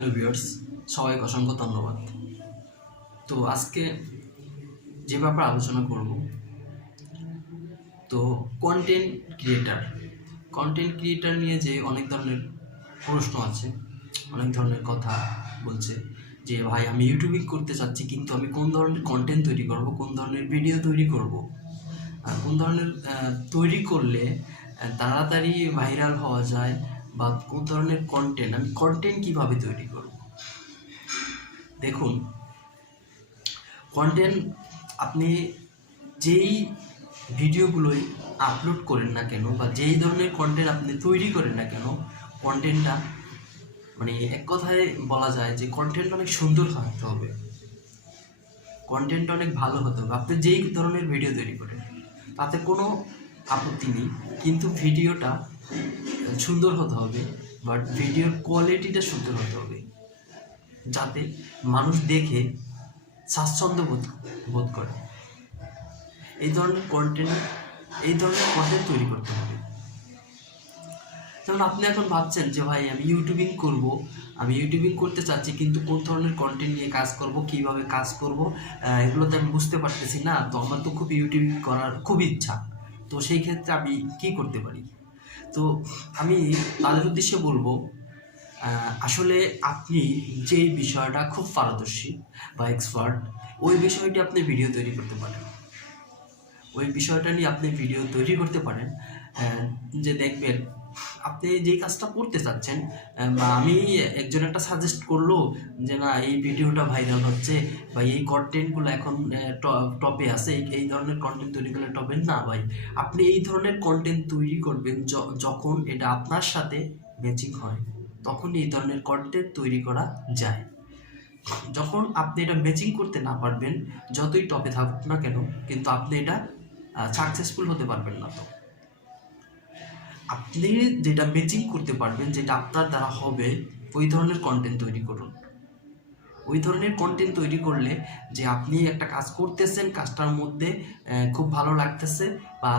Hello viewers, সবাইকে অসংখ্য ধন্যবাদ। তো আজকে যে ব্যাপারে আলোচনা করব, তো কন্টেন্ট ক্রিয়েটার নিয়ে যে অনেক ধরনের প্রশ্ন আছে, অনেক ধরনের কথা বলছে যে ভাই আমি ইউটিউবিং করতে চাচ্ছি, কিন্তু আমি কোন ধরনের কন্টেন্ট তৈরি করব, কোন ধরনের ভিডিও তৈরি করব, আর কোন ধরনের তৈরি করলে তাড়াতাড়ি ভাইরাল হওয়া যায়, বা কোন ধরনের আমি কন্টেন্ট কীভাবে তৈরি করব। দেখুন, কন্টেন্ট আপনি যেই ভিডিওগুলোই আপলোড করেন না কেন, বা যেই ধরনের কন্টেন্ট আপনি তৈরি করেন না কেন, কন্টেন্টটা মানে এক কথায় বলা যায় যে কন্টেন্ট অনেক সুন্দর থাকতে হবে, কন্টেন্ট অনেক ভালো হতে হবে। আপনি যেই ধরনের ভিডিও তৈরি করেন তাতে কোনো আপত্তি নেই, কিন্তু ভিডিওটা সুন্দর হতে হবে, বাট ভিডিওর কোয়ালিটিটা সুন্দর হতে হবে, যাতে মানুষ দেখে স্বাচ্ছন্দ্য বোধ করে। এই ধরনের কন্টেন্ট তৈরি করতে হবে। যেমন আপনি এখন ভাবছেন যে ভাই আমি ইউটিউবিং করতে চাচ্ছি, কিন্তু কোন ধরনের কন্টেন্ট নিয়ে কাজ করব, কিভাবে কাজ করব, এগুলো তো আমি বুঝতে পারতেছি না। তো আমার তো খুব ইউটিউবিং করার খুব ইচ্ছা, তো সেই ক্ষেত্রে আমি কি করতে পারি? তো আমি তাদের উদ্দেশ্যে বলবো, আসলে আপনি যে বিষয়টা খুব পারদর্শী বা এক্সপার্ট, ওই বিষয়টি আপনি ভিডিও তৈরি করতে পারেন। ওই বিষয়টা নিয়ে আপনি ভিডিও তৈরি করতে পারেন, যে দেখবেন আপনি যেই কাজটা করতে চাচ্ছেন, বা আমি একজন একটা সাজেস্ট করলো যে না এই ভিডিওটা ভাইরাল হচ্ছে, বা এই কন্টেন্টগুলো এখন টপে আছে, এই ধরনের কন্টেন্ট তৈরি করলে টপে না ভাই। আপনি এই ধরনের কন্টেন্ট তৈরি করবেন যখন এটা আপনার সাথে ম্যাচিং হয়, তখন এই ধরনের কন্টেন্ট তৈরি করা যায়। যখন আপনি এটা ম্যাচিং করতে না পারবেন, যতই টপে থাকুক না কেন, কিন্তু আপনি এটা সাকসেসফুল হতে পারবেন না। তো আপনি যেটা ম্যাচিং করতে পারবেন, যেটা আপনার দ্বারা হবে, ওই ধরনের কন্টেন্ট তৈরি করুন। ওই ধরনের কন্টেন্ট তৈরি করলে যে আপনি একটা কাজ করতেছেন, কাজটার মধ্যে খুব ভালো লাগতেছে, বা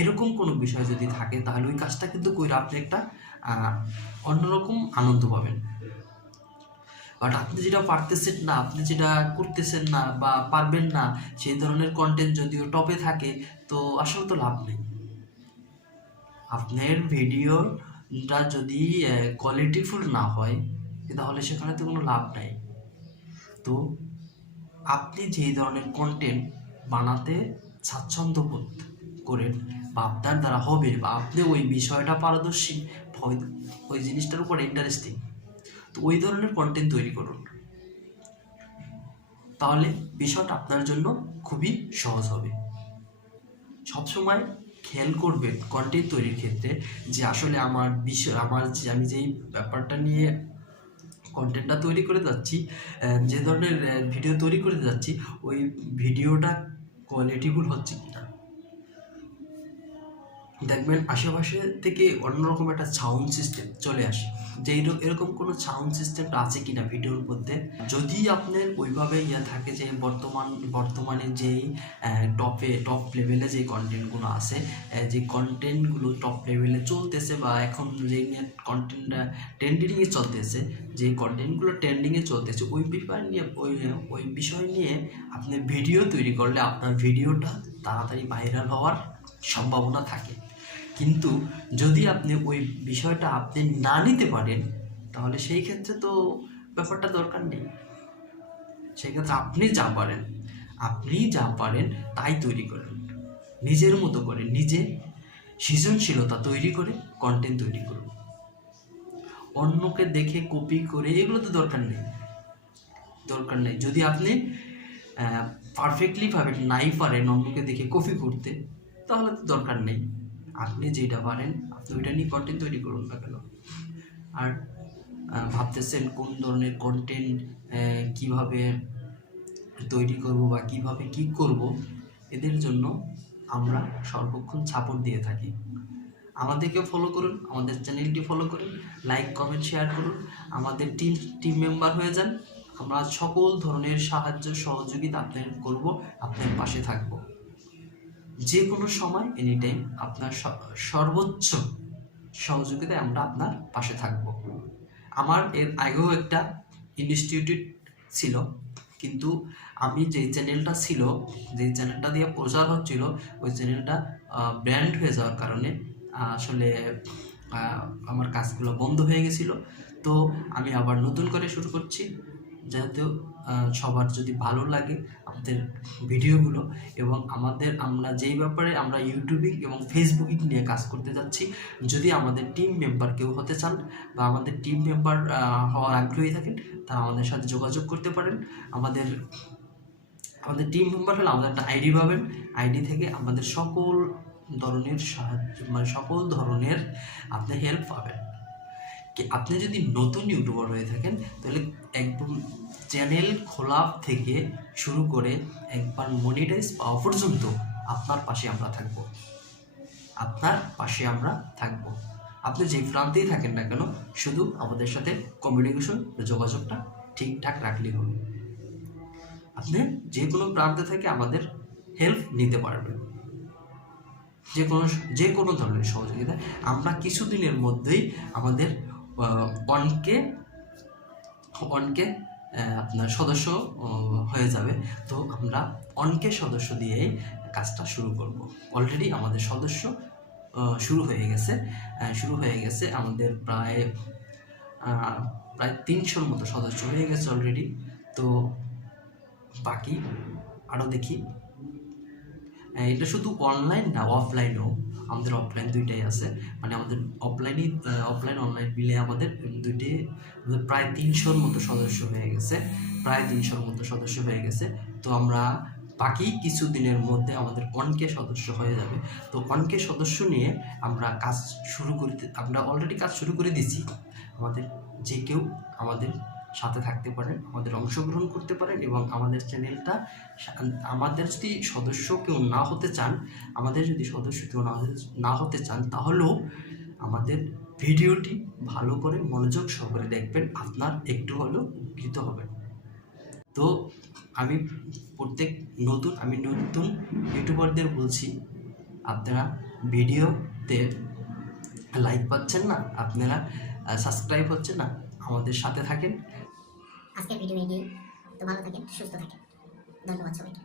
এরকম কোনো বিষয় যদি থাকে, তাহলে ওই কাজটা কিন্তু করে আপনি একটা অন্যরকম আনন্দ পাবেন। বাট আপনি যেটা পারতেছেন না, আপনি যেটা করতেছেন না বা পারবেন না, সেই ধরনের কন্টেন্ট যদিও টপে থাকে, তো আসলে তো লাভ নেই। আপনার ভিডিওটা যদি কোয়ালিটিফুল না হয়, তাহলে সেখানে তো কোনো লাভ নাই। তো আপনি যেই ধরনের কন্টেন্ট বানাতে স্বাচ্ছন্দ্য বোধ করেন, বা আপনার দ্বারা হবে, বা আপনি ওই বিষয়টা পারদর্শী, ওই জিনিসটার উপর ইন্টারেস্টিং, তো ওই ধরনের কন্টেন্ট তৈরি করুন। তাহলে বিষয়টা আপনার জন্য খুবই সহজ হবে। সবসময় খেয়াল করবেন কন্টেন্ট তৈরির ক্ষেত্রে, যে আসলে আমি যেই ব্যাপারটা নিয়ে কন্টেন্টটা তৈরি করে যাচ্ছি, যে ধরনের ভিডিও তৈরি করে যাচ্ছি, ওই ভিডিওটা কোয়ালিটিফুল হচ্ছে কিনা। দেখবেন আশেপাশে থেকে অন্যরকম একটা সাউন্ড সিস্টেম চলে আসে, যে এরকম কোনো সাউন্ড সিস্টেমটা আছে কিনা ভিডিওর মধ্যে। যদি আপনার ওইভাবে থাকে যে বর্তমানে যেই টপ লেভেলে যে কন্টেন্টগুলো আছে, যে কন্টেন্টগুলো টপ লেভেলে চলতেছে, বা এখন যে কন্টেন্টটা ট্রেন্ডিংয়ে চলতেছে, যে কন্টেন্টগুলো ট্রেন্ডিংয়ে চলতেছে, ওই বিষয় নিয়ে আপনি ভিডিও তৈরি করলে আপনার ভিডিওটা তাড়াতাড়ি ভাইরাল হওয়ার সম্ভাবনা থাকে। কিন্তু যদি আপনি ওই বিষয়টা আপনি না নিতে পারেন, তাহলে সেই ক্ষেত্রে তো ব্যাপারটা দরকার নেই। সেক্ষেত্রে আপনি যা পারেন তাই তৈরি করেন, নিজের মতো করে, নিজে সৃজনশীলতা তৈরি করে কন্টেন্ট তৈরি করুন। অন্যকে দেখে কপি করে এগুলো তো দরকার নেই। যদি আপনি পারফেক্টলি ভাবে নাই পারেন অন্যকে দেখে কপি করতে, তাহলে তো দরকার নেই। আপনি যেটা পারেন আপনি ওইটা নিয়ে কন্টেন্ট তৈরি করুন না কেন। আর ভাবতেছেন কোন ধরনের কন্টেন্ট কিভাবে তৈরি করব, বা কিভাবে কি করব, এদের জন্য আমরা সর্বক্ষণ সাপোর্ট দিয়ে থাকি। আমাদেরকে ফলো করুন, আমাদের চ্যানেলটি ফলো করুন, লাইক কমেন্ট শেয়ার করুন, আমাদের টিম মেম্বার হয়ে যান। আমরা সকল ধরনের সাহায্য সহযোগিতা আপনাদের করব, আপনার পাশে থাকব। যে কোনো সময় এনি টাইম আপনার সর্বোচ্চ সহযোগিতায় আমরা আপনার পাশে থাকব। আমার এর আগেও একটা ইনস্টিটিউট ছিল, কিন্তু আমি যে চ্যানেলটা দিয়ে প্রচার হচ্ছিল, ওই চ্যানেলটা ব্র্যান্ড হয়ে যাওয়ার কারণে আসলে আমার কাজগুলো বন্ধ হয়ে গেছিলো। তো আমি আবার নতুন করে শুরু করছি, যেহেতু সবার যদি ভালো লাগে আমাদের ভিডিওগুলো এবং আমরা যেই ব্যাপারে আমরা ইউটিউবিং এবং ফেসবুকিং নিয়ে কাজ করতে যাচ্ছি, যদি আমাদের টিম মেম্বার কেউ হতে চান বা আমাদের টিম মেম্বার হওয়ার আগ্রহী থাকেন, তারা আমাদের সাথে যোগাযোগ করতে পারেন। আমাদের টিম মেম্বার হলে আমাদের একটা আইডি পাবেন, আইডি থেকে আমাদের সকল ধরনের সাহায্য, মানে সকল ধরনের আপনি হেল্প পাবেন। কি আপনি যদি নতুন ইউটিউবার হয়ে থাকেন, তাহলে একদম চ্যানেল খোলা থেকে শুরু করে একবার মনিটাইজ পাওয়া পর্যন্ত আপনার পাশে আমরা থাকবো। আপনি যে প্রান্তেই থাকেন না কেন, শুধু আমাদের সাথে কমিউনিকেশন, যোগাযোগটা ঠিকঠাক রাখলেই হবে। আপনি যে কোনো প্রান্তে থেকে আমাদের হেল্প নিতে পারবেন, যে কোনো ধরনের সহযোগিতা। আমরা কিছুদিনের মধ্যেই আমাদের অনকে আপনার সদস্য হয়ে যাবে। তো আমরা অনকে সদস্য দিয়ে কাজটা শুরু করব। অলরেডি আমাদের সদস্য শুরু হয়ে গেছে আমাদের প্রায় 300-র মতো সদস্য হয়ে গেছে অলরেডি। তো বাকি আরও দেখি। এটা শুধু অনলাইন না, অফলাইনও, আমাদের অফলাইন দুইটাই আছে। মানে আমাদের অফলাইন অনলাইন মিলে আমাদের দুইটাই প্রায় 300-র মতো সদস্য হয়ে গেছে। তো আমরা বাকি কিছু দিনের মধ্যে আমাদের অনকে সদস্য হয়ে যাবে। তো অনকে সদস্য নিয়ে আমরা অলরেডি কাজ শুরু করে দিয়েছি। আমাদের যে কেউ আমাদের সাথে থাকতে পারেন, আমাদের অংশগ্রহণ করতে পারেন এবং আমাদের চ্যানেলটা, আমাদের যদি সদস্য কেউ না হতে চান তাহলেও আমাদের ভিডিওটি ভালো করে মনোযোগ সহকারে দেখবেন, আপনার একটু হলেও উপকৃত হবেন। তো আমি নতুন ইউটিউবারদের বলছি, আপনারা ভিডিওতে লাইক পাচ্ছেন না, আপনারা সাবস্ক্রাইব হচ্ছে না, আমাদের সাথে থাকেন। আজকের ভিডিও এই, তো ভালো থাকেন, সুস্থ থাকেন। ধন্যবাদ সবাইকে।